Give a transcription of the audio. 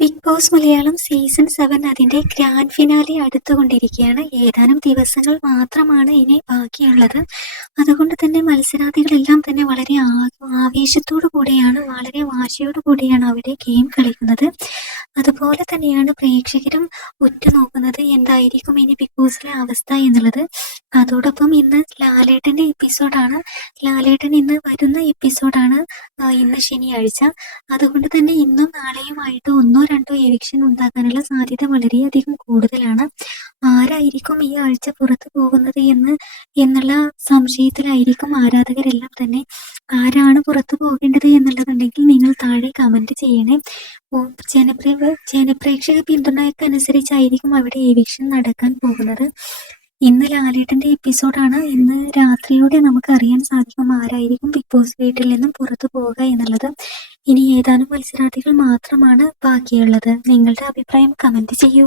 Bigg Boss Malayalam season seven അതിന്റെ grand finale അടുത്തുകൊണ്ടിരിക്കുകയാണ്. ഏതാനും ദിവസങ്ങൾ മാത്രമാണ് ഇനി ബാക്കിയുള്ളത്. അതുകൊണ്ട് തന്നെ മത്സരാർത്ഥികളെല്ലാം തന്നെ വളരെ ആവേശത്തോടു കൂടിയാണ് വളരെ വാശിയോടു കൂടിയാണ് അവിടെ ഗെയിം കളിക്കുന്നത്. അതുപോലെ തന്നെയാണ് പ്രേക്ഷകരും ഉറ്റുനോക്കുന്നത് എന്തായിരിക്കും ഇനി ബിഗ് ബോസിലെ അവസ്ഥ എന്നുള്ളത്. അതോടൊപ്പം ഇന്ന് ലാലേട്ടന്റെ എപ്പിസോഡാണ്. ലാലേട്ടൻ ഇന്ന് വരുന്ന എപ്പിസോഡാണ് ഇന്ന് ശനിയാഴ്ച. അതുകൊണ്ട് തന്നെ ഇന്നും നാളെയുമായിട്ട് ഒന്നോ രണ്ടോ എവിക്ഷൻ ഉണ്ടാകാനുള്ള സാധ്യത വളരെയധികം കൂടുതലാണ്. ആരായിരിക്കും ഈ ആഴ്ച പുറത്തു പോകുന്നത് എന്ന് എന്നുള്ള സംശയത്തിലായിരിക്കും ആരാധകരെല്ലാം തന്നെ. ആരാണ് പുറത്തു പോകേണ്ടത് എന്നുള്ളതുണ്ടെങ്കിൽ നിങ്ങൾ താഴെ കമന്റ് ചെയ്യണേ. ജനപ്രിയ ജനപ്രേക്ഷക പിന്തുണയ്ക്കനുസരിച്ചായിരിക്കും അവിടെ ഏവിക്ഷൻ നടക്കാൻ പോകുന്നത്. ഇന്ന് ലാലേട്ടന്റെ എപ്പിസോഡാണ് ഇന്ന് രാത്രിയോടെ നമുക്ക് അറിയാൻ സാധിക്കും ആരായിരിക്കും ബിഗ് ബോസ് വീട്ടിൽ നിന്നും പുറത്തു പോവുക എന്നുള്ളത്. ഇനി ഏതാനും മത്സരാർത്ഥികൾ മാത്രമാണ് ബാക്കിയുള്ളത്. നിങ്ങളുടെ അഭിപ്രായം കമന്റ് ചെയ്യൂ.